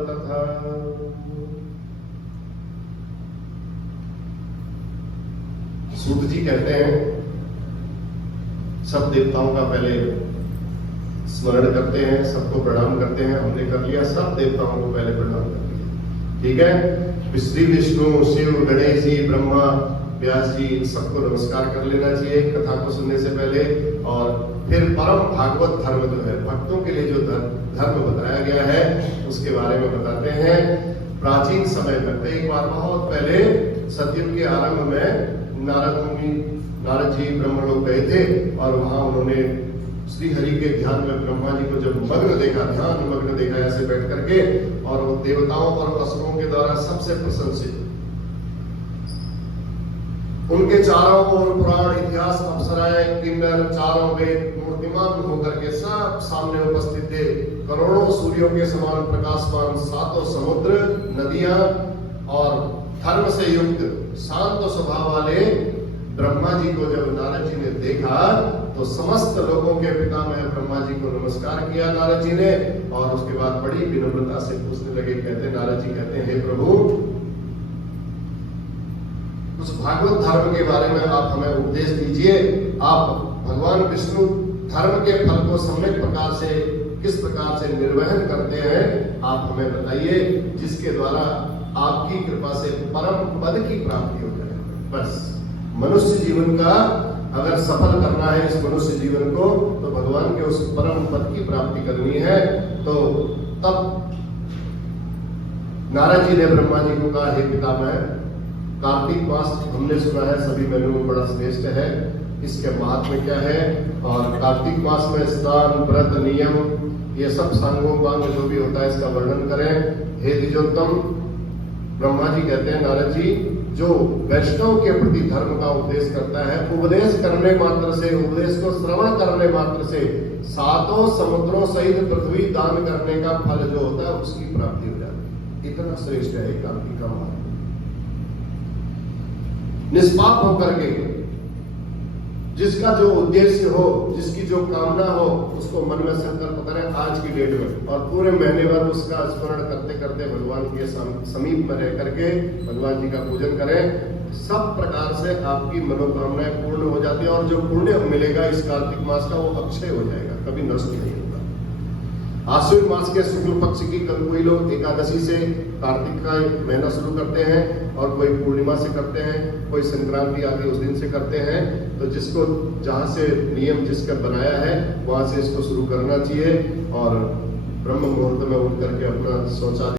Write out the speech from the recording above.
तथा सूत जी कहते हैं सब देवताओं का पहले स्मरण करते हैं, सबको प्रणाम करते हैं। हमने कर लिया, सब देवताओं को पहले प्रणाम कर लिया, ठीक है। श्री विष्णु, शिव, गणेश जी, ब्रह्मा, व्यास जी, सबको नमस्कार कर लेना चाहिए कथा को सुनने से पहले। और फिर परम भागवत धर्म जो है, भक्तों के लिए जो धर्म बताया गया है उसके बारे में बताते हैं। प्राचीन समय में एक बार बहुत पहले सतयुग के आरंभ में नारद जी ब्रह्मलोक गए थे और वहां उन्होंने श्री हरि के ध्यान में ब्रह्मा जी को जब मग्न देखा, ध्यान मग्न देखा ऐसे बैठ करके, और वो देवताओं और असुरों के द्वारा सबसे प्रशंसित, उनके चारों ओर पुराण, इतिहास, अप्सराएं, किन्नर, चारों वेद मूर्तिमान होकर के सब सामने उपस्थित थे। करोड़ों सूर्यों के समान प्रकाशमान सातों समुद्र, नदियां और धर्म से युक्त शांत स्वभाव वाले ब्रह्मा जी को जब नारद जी ने देखा तो समस्त लोगों के पितामह ब्रह्मा जी को नमस्कार किया नारद जी ने, और उसके बाद बड़ी विनम्रता से पूछने लगे। कहते नारद जी कहते हैं, हे प्रभु, उस भागवत धर्म के बारे में आप हमें उपदेश दीजिए। आप भगवान विष्णु धर्म के फल को सम्यक प्रकार से किस प्रकार से निर्वहन करते हैं, आप हमें बताइए, जिसके द्वारा आपकी कृपा से परम पद की प्राप्ति हो जाए। बस मनुष्य जीवन का अगर सफल करना है इस मनुष्य जीवन को, तो भगवान के उस परम पद की प्राप्ति करनी है। तो तब नारद जी ने ब्रह्मा जी को कहा, हे पितामह, कार्तिक मास हमने सुना है सभी महीनों में बड़ा श्रेष्ठ है, इसके महात्म्य क्या है, और कार्तिक मास में स्नान, व्रत, नियम, ये सब सांगोपांग जो भी होता है इसका वर्णन करें। हे द्विजोत्तम, ब्रह्मा जी कहते हैं नारद जी, जो वैष्णव के प्रति धर्म का उपदेश करता है, उपदेश करने मात्र से, उपदेश को श्रवण करने मात्र से सातों समुद्रों सहित पृथ्वी दान करने का फल जो होता है उसकी प्राप्ति हो जाती है। इतना श्रेष्ठ है कार्तिक का मार्ग। निष्पाप होकर के जिसका जो उद्देश्य हो, जिसकी जो कामना हो, उसको मन में संकल्प करें आज की डेट में, और पूरे महीने भर उसका स्मरण करते करते भगवान के समीप में रह करके भगवान जी का पूजन करें। सब प्रकार से आपकी मनोकामनाएं पूर्ण हो जाती है, और जो पुण्य मिलेगा इस कार्तिक मास का वो अक्षय हो जाएगा, कभी नष्ट नहीं होगा। आश्विन मास के शुक्ल पक्ष की कोई लोग एकादशी से कार्तिक का महीना शुरू करते हैं, और कोई पूर्णिमा से करते हैं, कोई संक्रांति आदि उस दिन से करते हैं। तो जिसको जहां से नियम जिसका बनाया है वहां से इसको शुरू करना चाहिए, और ब्रह्म मुहूर्त में उठ करके अपना शौचालय